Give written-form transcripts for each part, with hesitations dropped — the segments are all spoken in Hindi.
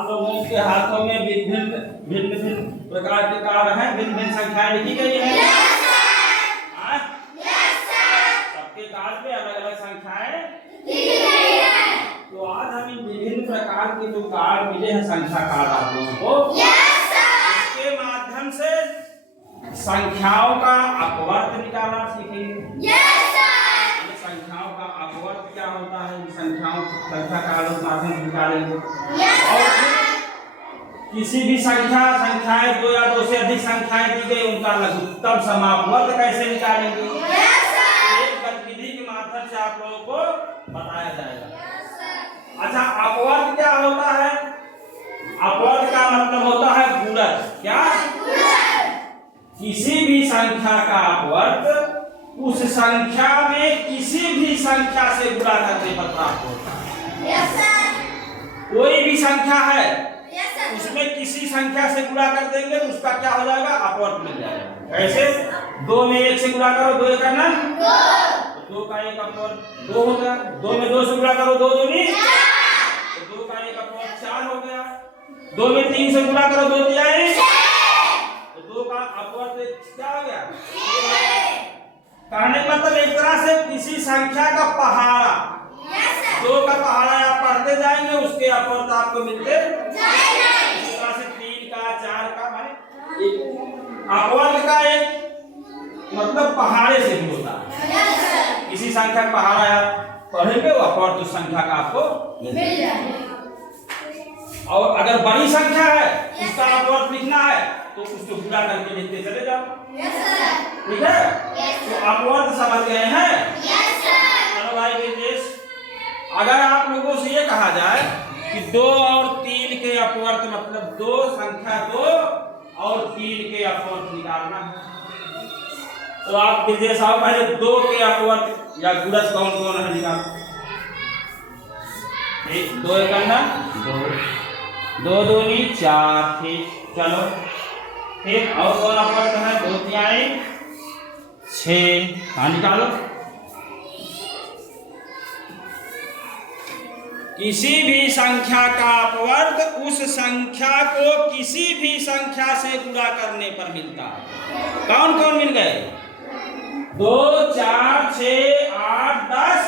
आप लोगों के हाथों में भिन्न भिन्न प्रकार के कार्ड हैं, भिन्न भिन्न संख्याएं लिखी गई हैं। सबके कार्ड पे अलग अलग संख्याएं लिखी गई हैं। तो आज हम इन विभिन्न प्रकार के जो कार्ड मिले हैं, संख्या कार्ड आप लोगों को, इसके माध्यम से संख्याओं का अपवर्त निकालना सीखेंगे। संख्याओं का अपवर्त क्या होता है, संख्या कार्ड के माध्यम से निकालेंगे। और किसी भी संख्याएं दो या दो से अधिक संख्याएं दी गई, उनका लघुत्तम समापवर्त कैसे निकालेंगे, एक गतिविधि के माध्यम से आप लोगों को बताया जाएगा। अच्छा, अपवर्त क्या होता है? अपवर्त का मतलब होता है गुणज। क्या? किसी भी संख्या का अपवर्त उस संख्या में किसी भी संख्या से गुणा करने पर प्राप्त होता है। कोई भी संख्या है, उसमें किसी संख्या से गुणा कर देंगे, उसका क्या हो जाएगा? अपवर्त मिल जाएगा। कैसे? 2 में 1 से गुणा करो, 2 एक करना, 2 का 1 अपवर्त 2 हो गया। 2 में 2 से गुणा करो, 2 दूनी, तो 2 का 1 अपवर्त 4 हो गया। 2 में 3 से गुणा करो, 2 तिहाई, तो 2 का अपवर्त क्या हो गया? कहने का मतलब एक तरह से किसी संख्या का पहाड़ा, 2 का पहाड़ा आप पढ़ते जाएंगे, उसके अपवर्त आपको मिलते जाएंगे। इस तरह से 3 का 4 का माने अपवर्त का एक मतलब पहाड़े से भी होता है। किसी संख्या का पहाड़ा आप पढ़ेंगे, वो अपवर्त उस संख्या का आपको मिल जाएगा। और अगर बड़ी संख्या है, उसका अपवर्त लिखना है, तो उसको गुणा करके लिखते चले जाओ। ठीक है? तो अपवर्त समझ गए हैं? चलो भाई विदेश, अगर आप लोगों से ये कहा जाए कि 2 और 3 के अपवर्त मतलब 2 संख्या 2 और 3 के अपवर्त निकालना है, तो आप विदेश आओ, पहले 2 के अपवर्त या गुणज कौन कौन है निकालो। 2 एक करना, 2 दूनी 4, ठीक। चलो ठीक, और कौन अपवर्त है? 2 तिहाई 6, हाँ निकालो। किसी भी संख्या का अपवर्त उस संख्या को किसी भी संख्या से गुणा करने पर मिलता है। कौन कौन मिल गए? 2, 4, 6, 8, 10।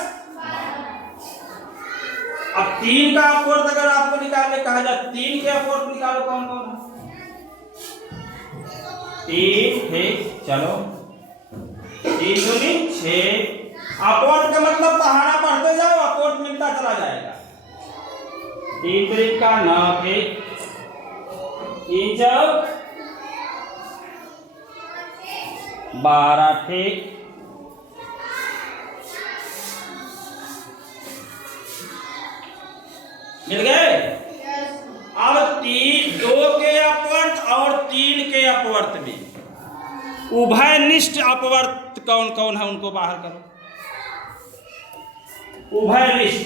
अब 3 का अपवर्त अगर आपको निकालने कहा जाए, 3 के अपवर्त निकालो, कौन कौन है? 3, ठीक, चलो 3 दूनी 6। अपवर्त का मतलब पहाड़ा पढ़ते जाओ, अपवर्त मिलता चला जाएगा। 3 त्रिक का 9, ठीक, 3 चौक 12, ठीक। मिल गए? अब 2 के अपवर्त और 3 के अपवर्त में उभयनिष्ठ अपवर्त कौन कौन है, उनको बाहर करो। उभयनिष्ठ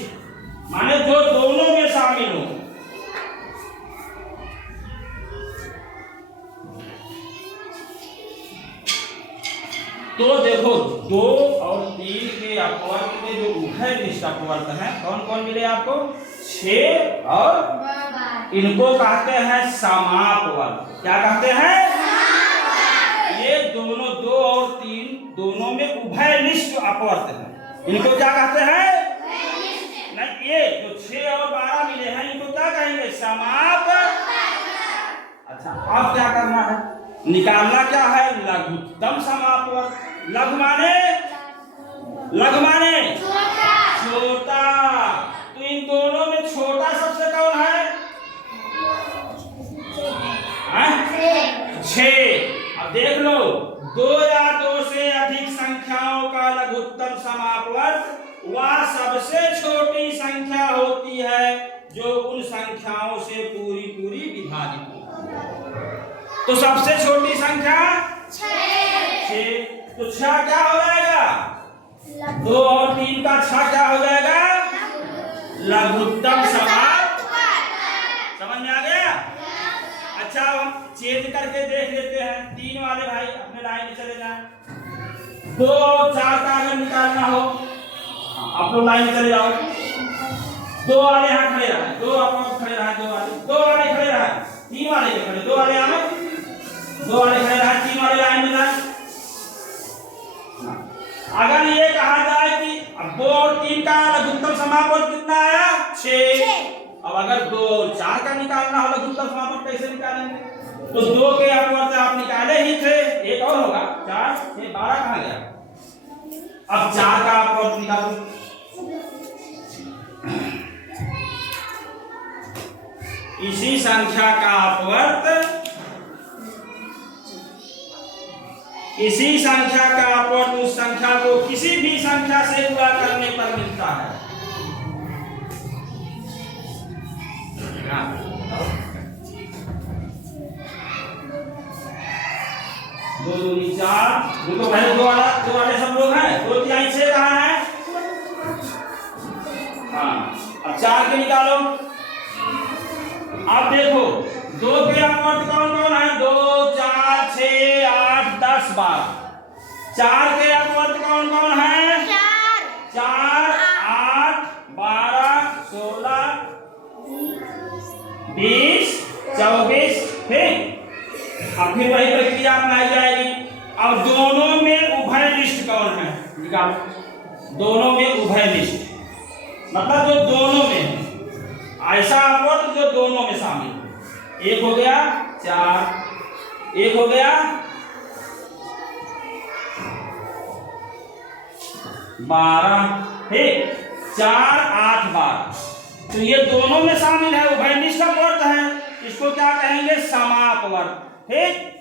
माने जो दोनों में शामिल हो। तो देखो 2 और 3 के अपवर्त में जो उभयनिष्ठ अपवर्त है, कौन कौन मिले आपको? 6 और इनको कहते हैं समापवर्त। क्या कहते हैं? ये दोनों 2 और 3 दोनों में उभयनिष्ठ अपवर्त है। इनको क्या कहते हैं? नहीं, ये जो 6 और 12 मिले हैं, इनको क्या कहेंगे? समाप। अच्छा, अब क्या करना है? निकालना क्या है? लघुत्तम समापवर्त। लघु माने छोटा। तो इन दोनों में छोटा सबसे कौन है? 6। अब देख लो, 2 या 2 से अधिक संख्याओं का लघुत्तम समापवर्त वह सबसे छोटी संख्या होती है जो उन संख्याओं से पूरी विभाजित हो। तो सबसे छोटी संख्या 6। तो 6 क्या हो जाएगा? 2 और 3 का 6 क्या हो जाएगा? लघुत्तम समापवर्त। समझ में आ गया? अच्छा, हम चेंज करके देख लेते हैं। 3 वाले भाई अपने लाइन में चले जाएं। 2 और 4 का अगर निकालना हो, आप लोग लाइन में चले जाओ। 2 वाले यहाँ खड़े रहे, 2 आप खड़े रहे, 2 वाले तीन वाले के खड़े, दो वाले यहाँ में, दो वाले खड़े रहा, तीन वाले लाइन में जाए। अगर ये कहा जाए कि अब 2 और 3 का लघुत्तम समापन कितना आया 6, अब अगर 2 और 4 का निकालना हो लघुत्तम समापन कैसे निकालेंगे? तो 2 के अपवर्त आप निकाले ही थे, एक और होगा 4 6 12 कहाँ गया? अब 4 का अपवर्त निकालो। इसी संख्या का अपवर्त, इसी संख्या का अपवर्त उस संख्या को किसी भी संख्या से गुणा करने पर मिलता है। दो दूनी 4, देखो पहले दो वाले सब लोग हैं, 2 3 6 कहाँ है? हाँ, अब 4 के निकालो। अब देखो 2 के अपवर्त कौन कौन है? 2 4 6 8 10 12। 4 के अपवर्त कौन कौन है? 4 8 12 16 20 24। ठीक, अब फिर वही प्रक्रिया अपनाई जाएगी। अब दोनों में उभयनिष्ठ कौन है? निकालो। दोनों में उभयनिष्ठ मतलब जो दोनों में ऐसा अपवर्त जो दोनों में शामिल है। एक हो गया 4, एक हो गया 12। ठीक, 4 8 12, तो ये दोनों में शामिल है, उभयनिष्ठ अपवर्त है। इसको क्या कहेंगे? समापवर्त। ठीक।